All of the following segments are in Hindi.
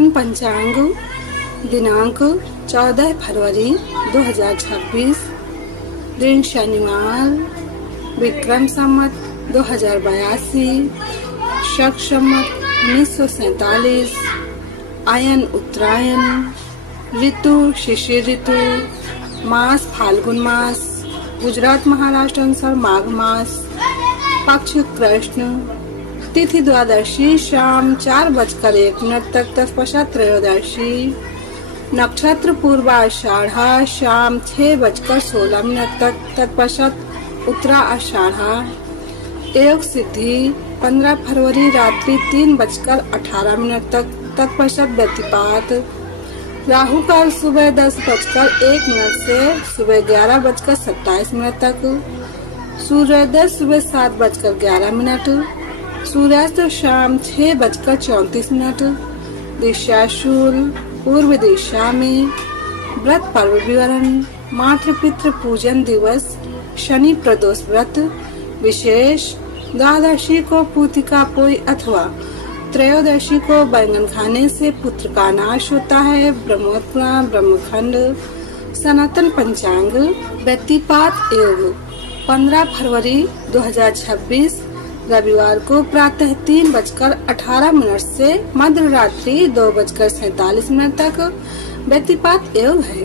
सनातन पंचांग दिनांक 14 फरवरी 2026, दिन शनिवार, विक्रम संवत 2082, शक संवत 1947, आयन उत्तरायण, ऋतु शिशिर ऋतु, मास फाल्गुन मास, गुजरात महाराष्ट्र अनुसार माघ मास, पक्ष कृष्ण, तिथि द्वादशी शाम 4:01 तक, तत्पश्चात त्रयोदशी, नक्षत्र पूर्वाषाढ़ा शाम 6:16 तक, तत्पश्चात उत्तरा आषाढ़ा, योग सिद्धि 15 फरवरी रात्रि 3:18 तक, तत्पश्चात व्यतिपात, राहु काल सुबह 10:01 से सुबह 11:27 तक, सूर्योदय सुबह 7:11, सूर्यास्त शाम 6:34, दिशा शूल पूर्व दिशा में, व्रत पर्व विवरण, मातृ पितृ पूजन दिवस, शनि प्रदोष व्रत विशेष, द्वादशी को पूतिका पोई अथवा त्रयोदशी को बैंगन खाने से पुत्र का नाश होता है। ब्रह्मोत्पुराण ब्रह्मखंड सनातन पंचांग व्यतिपात योग 15 फरवरी 2026 रविवार को प्रातः 3:18 से मध्य रात्रि 2:47 तक व्यतिपात योग है।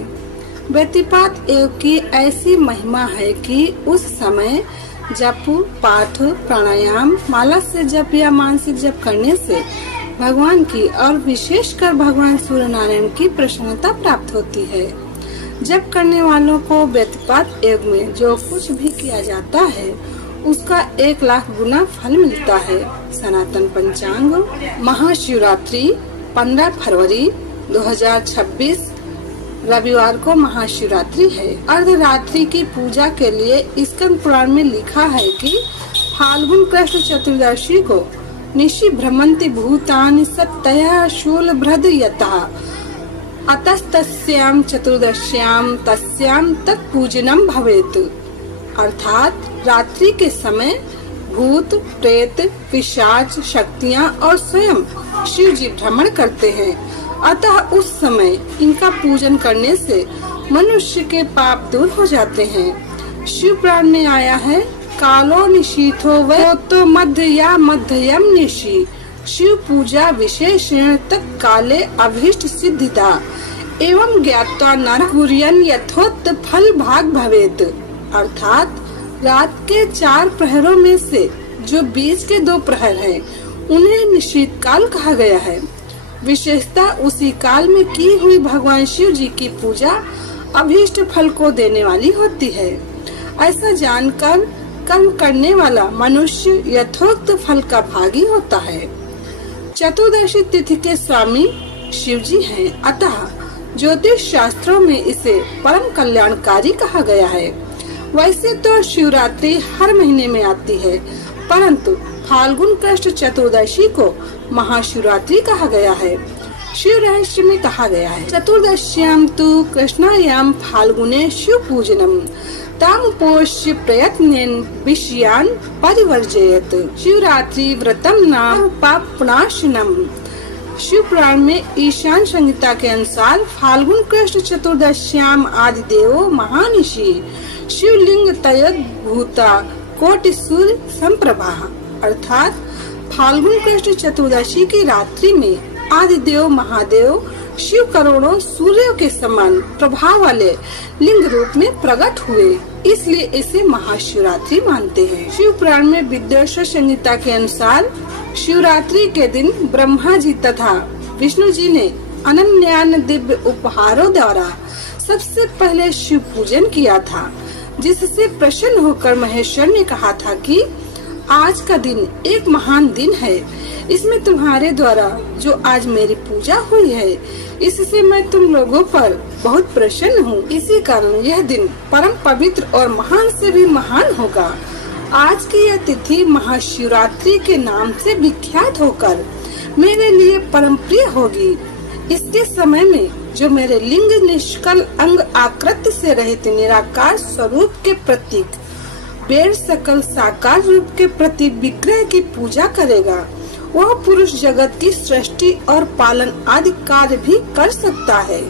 व्यतिपात योग की ऐसी महिमा है कि उस समय जप, पाठ, प्राणायाम, माला से जप या मानसिक जप करने से भगवान की और विशेषकर भगवान सूर्य नारायण की प्रसन्नता प्राप्त होती है। जप करने वालों को व्यतिपात योग में जो कुछ भी किया जाता है उसका 1 लाख गुना फल मिलता है। सनातन पंचांग महाशिवरात्रि 15 फरवरी 2026 रविवार को महाशिवरात्रि है। अर्धरात्रि की पूजा के लिए स्कंद पुराण में लिखा है कि फाल्गुन कृष्ण चतुर्दशी को निशि भ्रमंति भूतानि सत्तया शूल भ्रद यतः अतस्तस्याम चतुर्दश्याम तस्याम तत्पूजनम भवेत्। अर्थात रात्रि के समय भूत, प्रेत, पिशाच, शक्तियाँ और स्वयं शिव जी भ्रमण करते हैं, अतः उस समय इनका पूजन करने से मनुष्य के पाप दूर हो जाते हैं। शिव पुराण में आया है, कालो निशीथो व तो मध्य या मध्यम निशी, शिव पूजा विशेषण तत् काले अभीष्ट सिद्धिता एवं ज्ञात्वा नर कुर्यन यथोक्त फल भाग भवेत। अर्थात रात के 4 प्रहरों में से जो बीच के 2 प्रहर हैं, उन्हें निशीथ काल कहा गया है। विशेषता उसी काल में की हुई भगवान शिव जी की पूजा अभीष्ट फल को देने वाली होती है। ऐसा जानकर कर्म करने वाला मनुष्य यथोक्त फल का भागी होता है। चतुर्दशी तिथि के स्वामी शिव जी हैं, अतः ज्योतिष शास्त्रों में इसे परम कल्याणकारी कहा गया है। वैसे तो शिवरात्रि हर महीने में आती है, परंतु फाल्गुन कृष्ण चतुर्दशी को महाशिवरात्रि कहा गया है। शिव रहस्य में कहा गया है, चतुर्दश्याम तु कृष्णायाम फाल्गुने शिव पूजनम तामुपोष्य प्रयत्नेन विषयान परिवर्जयत। शिवरात्रि व्रतम नाम पापनाशनम। शिव पुराण में ईशान संहिता के अनुसार फाल्गुन कृष्ण चतुर्दश्याम आदि देवो महानिशि शिवलिंग तयद भूता कोटि सूर्य संप्रभा। अर्थात फाल्गुन कृष्ण चतुर्दशी की रात्रि में आदि देव महादेव शिव करोड़ों सूर्यों के समान प्रभाव वाले लिंग रूप में प्रकट हुए, इसलिए इसे महाशिवरात्रि मानते हैं। शिव पुराण में विद्वेश्वर संहिता के अनुसार शिवरात्रि के दिन ब्रह्मा जी तथा विष्णु जी ने अनन्यान दिव्य उपहारों द्वारा सबसे पहले शिव पूजन किया था, जिससे प्रसन्न होकर महेश्वर ने कहा था कि आज का दिन एक महान दिन है। इसमें तुम्हारे द्वारा जो आज मेरी पूजा हुई है, इससे मैं तुम लोगों पर बहुत प्रसन्न हूँ। इसी कारण यह दिन परम पवित्र और महान से भी महान होगा। आज की यह तिथि महाशिवरात्रि के नाम से विख्यात होकर मेरे लिए परम प्रिय होगी। इसके समय में जो मेरे लिंग निष्कल अंग आकृति से रहित निराकार स्वरूप के प्रतीक बेर सकल साकार रूप के प्रति विग्रह की पूजा करेगा, वह पुरुष जगत की सृष्टि और पालन आदि कार्य भी कर सकता है।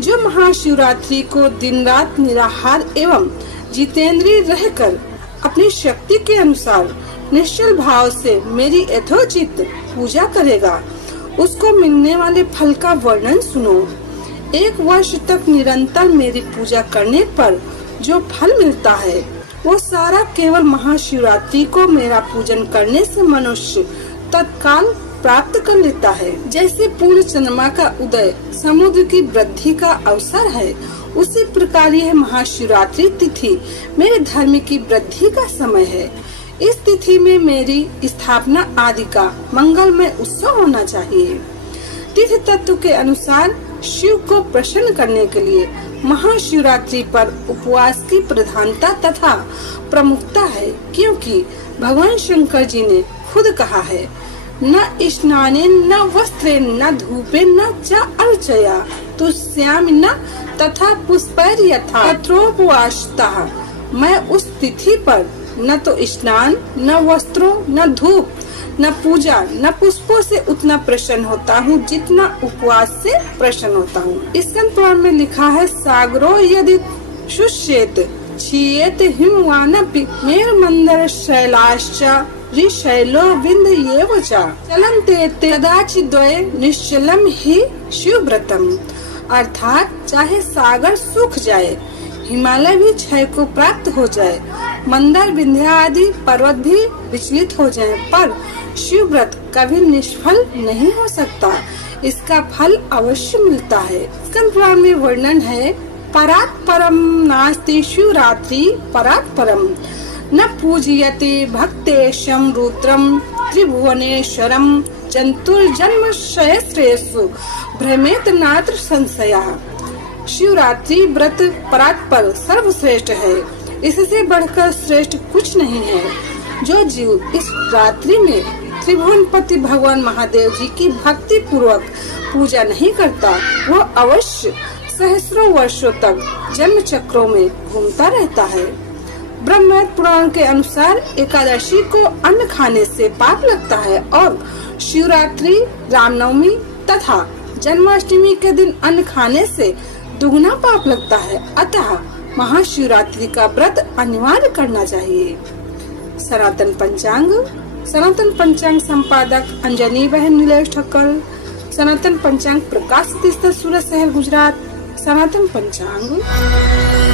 जो महाशिवरात्रि को दिन रात निराहार एवं जितेंद्रिय रहकर अपनी शक्ति के अनुसार निश्चल भाव से मेरी यथोचित पूजा करेगा, उसको मिलने वाले फल का वर्णन सुनो। 1 वर्ष तक निरंतर मेरी पूजा करने पर जो फल मिलता है वो सारा केवल महाशिवरात्रि को मेरा पूजन करने से मनुष्य तत्काल प्राप्त कर लेता है। जैसे पूर्ण चंद्रमा का उदय समुद्र की वृद्धि का अवसर है, उसी प्रकार यह महाशिवरात्रि तिथि मेरे धर्म की वृद्धि का समय है। इस तिथि में मेरी स्थापना आदि का मंगलमय उत्सव होना चाहिए। तिथि तत्व के अनुसार शिव को प्रसन्न करने के लिए महाशिवरात्रि पर उपवास की प्रधानता तथा प्रमुखता है, क्योंकि भगवान शंकर जी ने खुद कहा है, न स्नाने न वस्त्रे न धूपे न च अर्चया तुष्यामि न तथा पुष्पैर यथा तत्रोपवासतः। मैं उस तिथि पर न तो स्नान न वस्त्रों न धूप न पूजा न पुष्पों से उतना प्रसन्न होता हूँ जितना उपवास से प्रसन्न होता हूँ। स्कंद पुराण में लिखा है, सागरो यदि शुष्येत क्षीयेत हिमवानपि मेरुमंदर शैलाश्च ऋशैलो विंध्य एव च चलन्ते तदाचिद्वये निश्चलम ही शिवव्रतम। अर्थात चाहे सागर सूख जाए, हिमालय भी क्षय को प्राप्त हो जाए, मंदार विंध्या आदि पर्वत भी विचलित हो जाएं, पर शिव व्रत कभी निष्फल नहीं हो सकता। इसका फल अवश्य मिलता है। स्कंद पुराण में वर्णन है, परात् परम नास्ति शिवरात्रि परात् परम न पूजयते भक्तेशम रुद्रम त्रिभुवनेश्वरम चतुर्जन्म सहस्रेषु भ्रमेत नात्र संशयः। शिवरात्रि व्रत परात्पर सर्वश्रेष्ठ है, इससे बढ़कर श्रेष्ठ कुछ नहीं है। जो जीव इस रात्रि में त्रिभुवनपति भगवान महादेव जी की भक्ति पूर्वक पूजा नहीं करता, वो अवश्य सहस्रों वर्षों तक जन्म चक्रों में घूमता रहता है। ब्रह्मवेद पुराण के अनुसार एकादशी को अन्न खाने से पाप लगता है और शिवरात्रि, रामनवमी तथा जन्माष्टमी के दिन अन्न खाने से दुगना पाप लगता है। अतः महाशिवरात्रि का व्रत अनिवार्य करना चाहिए। सनातन पंचांग संपादक अंजनी बहन नीलेश ठक्कर। सनातन पंचांग प्रकाशित सूरत शहर गुजरात। सनातन पंचांग।